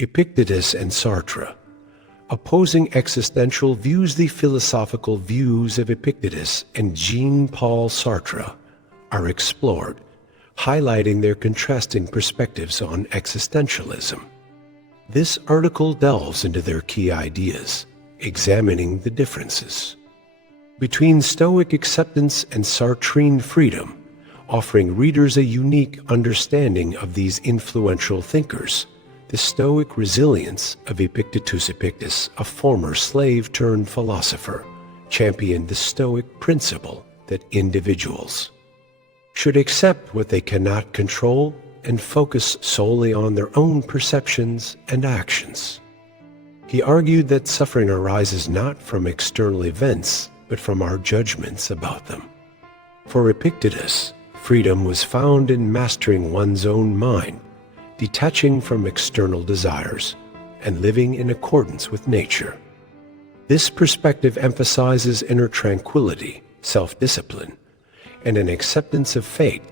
Epictetus and Sartre. Opposing existential views. The philosophical views of Epictetus and Jean-Paul Sartre are explored, highlighting their contrasting perspectives on existentialism. This article delves into their key ideas, examining the differences between Stoic acceptance and Sartrean freedom, offering readers a unique understanding of these influential thinkers. The Stoic resilience of Epictetus, a former slave-turned-philosopher, championed the Stoic principle that individuals should accept what they cannot control and focus solely on their own perceptions and actions. He argued that suffering arises not from external events, but from our judgments about them. For Epictetus, freedom was found in mastering one's own mind, detaching from external desires, and living in accordance with nature. This perspective emphasizes inner tranquility, self-discipline, and an acceptance of fate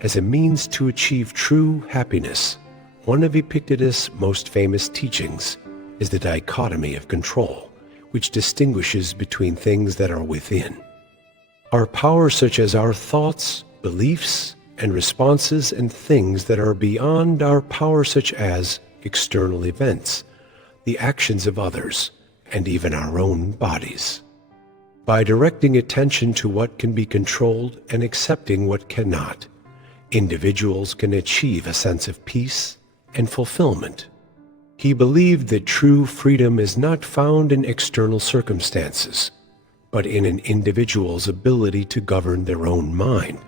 as a means to achieve true happiness. One of Epictetus' most famous teachings is the dichotomy of control, which distinguishes between things that are within our power, such as our thoughts, beliefs, and responses, and things that are beyond our power, such as external events, the actions of others, and even our own bodies. By directing attention to what can be controlled and accepting what cannot, individuals can achieve a sense of peace and fulfillment. He believed that true freedom is not found in external circumstances, but in an individual's ability to govern their own mind.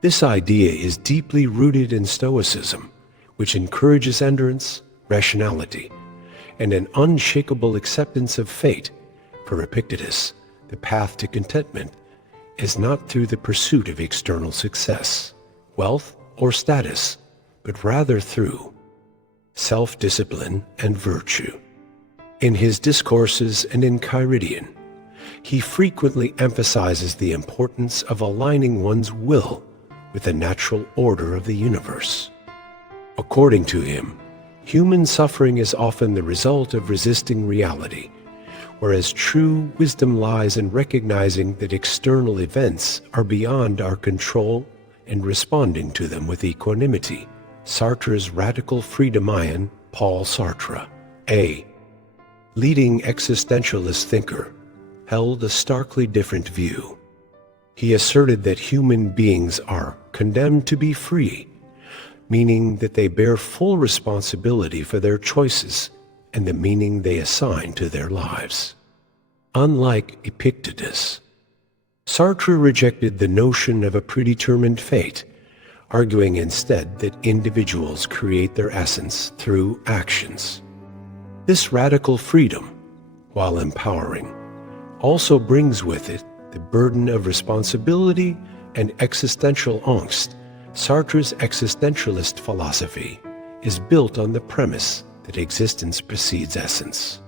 This idea is deeply rooted in Stoicism, which encourages endurance, rationality, and an unshakable acceptance of fate. For Epictetus, the path to contentment is not through the pursuit of external success, wealth, or status, but rather through self-discipline and virtue. In his discourses and in Kyridion, he frequently emphasizes the importance of aligning one's will with the natural order of the universe. According to him, human suffering is often the result of resisting reality, whereas true wisdom lies in recognizing that external events are beyond our control and responding to them with equanimity. Sartre's radical freedomian, Paul Sartre, a leading existentialist thinker, held a starkly different view. He asserted that human beings are condemned to be free, meaning that they bear full responsibility for their choices and the meaning they assign to their lives. Unlike Epictetus, Sartre rejected the notion of a predetermined fate, arguing instead that individuals create their essence through actions. This radical freedom, while empowering, also brings with it the burden of responsibility and existential angst. Sartre's existentialist philosophy is built on the premise that existence precedes essence.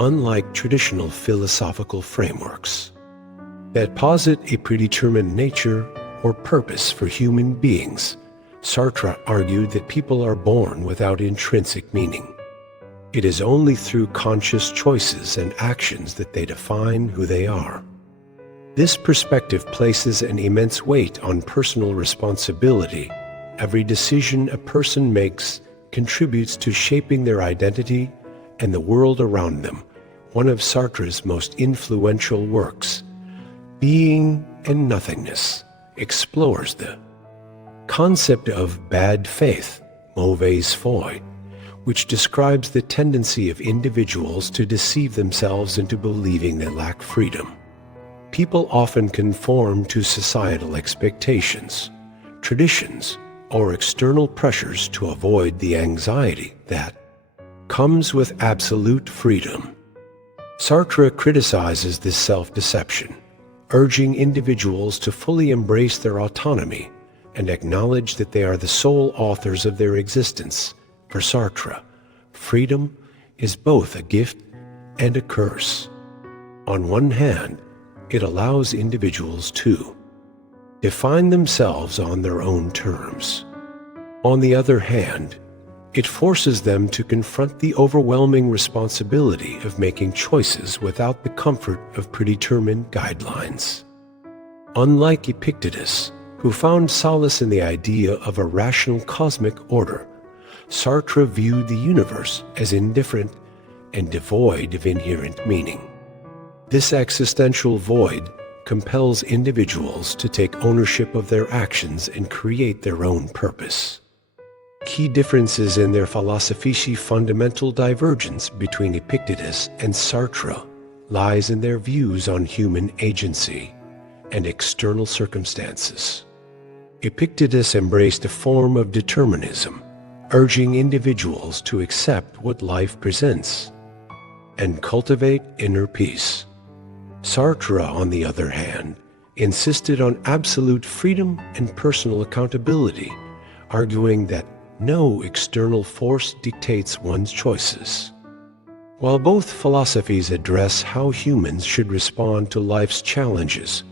Unlike traditional philosophical frameworks that posit a predetermined nature or purpose for human beings, Sartre argued that people are born without intrinsic meaning. It is only through conscious choices and actions that they define who they are. This perspective places an immense weight on personal responsibility. Every decision a person makes contributes to shaping their identity and the world around them. One of Sartre's most influential works, Being and Nothingness, explores the concept of bad faith, mauvaise foi, which describes the tendency of individuals to deceive themselves into believing they lack freedom. People often conform to societal expectations, traditions, or external pressures to avoid the anxiety that comes with absolute freedom. Sartre criticizes this self-deception, urging individuals to fully embrace their autonomy and acknowledge that they are the sole authors of their existence. For Sartre, freedom is both a gift and a curse. On one hand, it allows individuals to define themselves on their own terms. On the other hand, It forces them to confront the overwhelming responsibility of making choices without the comfort of predetermined guidelines. Unlike Epictetus, who found solace in the idea of a rational cosmic order, Sartre viewed the universe as indifferent and devoid of inherent meaning. This existential void compels individuals to take ownership of their actions and create their own purpose. Key differences in their philosophy. Fundamental divergence between Epictetus and Sartre lies in their views on human agency and external circumstances. Epictetus embraced a form of determinism, urging individuals to accept what life presents and cultivate inner peace. Sartre, on the other hand, insisted on absolute freedom and personal accountability, arguing that no external force dictates one's choices. While both philosophies address how humans should respond to life's challenges,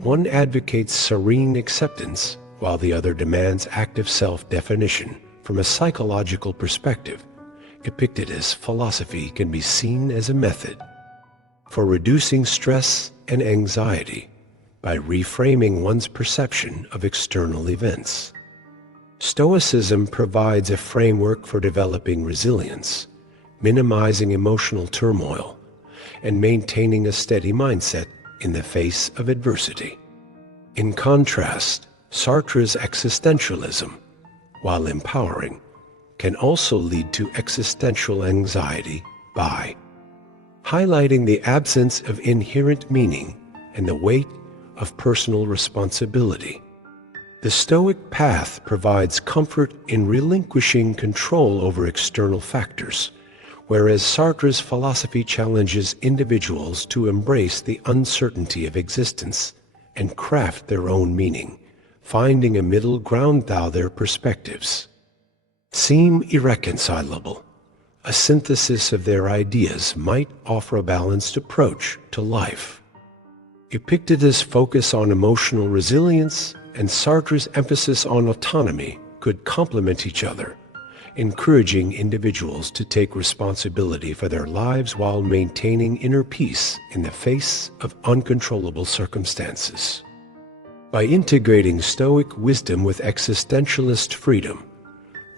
one advocates serene acceptance while the other demands active self-definition. From a psychological perspective, Epictetus' philosophy can be seen as a method for reducing stress and anxiety by reframing one's perception of external events. Stoicism provides a framework for developing resilience, minimizing emotional turmoil, and maintaining a steady mindset in the face of adversity. In contrast, Sartre's existentialism, while empowering, can also lead to existential anxiety by highlighting the absence of inherent meaning and the weight of personal responsibility. The Stoic path provides comfort in relinquishing control over external factors, whereas Sartre's philosophy challenges individuals to embrace the uncertainty of existence and craft their own meaning, finding a middle ground. Though their perspectives seem irreconcilable, a synthesis of their ideas might offer a balanced approach to life. Epictetus' focus on emotional resilience and Sartre's emphasis on autonomy could complement each other, encouraging individuals to take responsibility for their lives while maintaining inner peace in the face of uncontrollable circumstances. By integrating Stoic wisdom with existentialist freedom,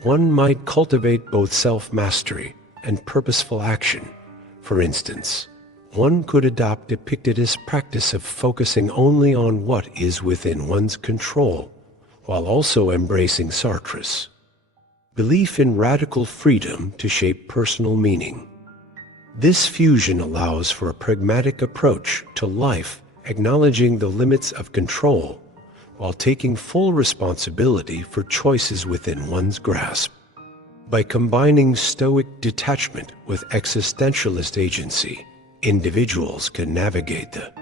one might cultivate both self-mastery and purposeful action. For instance, one could adopt Epictetus' practice of focusing only on what is within one's control, while also embracing Sartre's belief in radical freedom to shape personal meaning. This fusion allows for a pragmatic approach to life, acknowledging the limits of control while taking full responsibility for choices within one's grasp. By combining Stoic detachment with existentialist agency, individuals can navigate the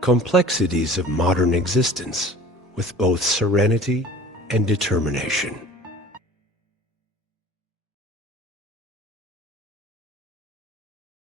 complexities of modern existence with both serenity and determination.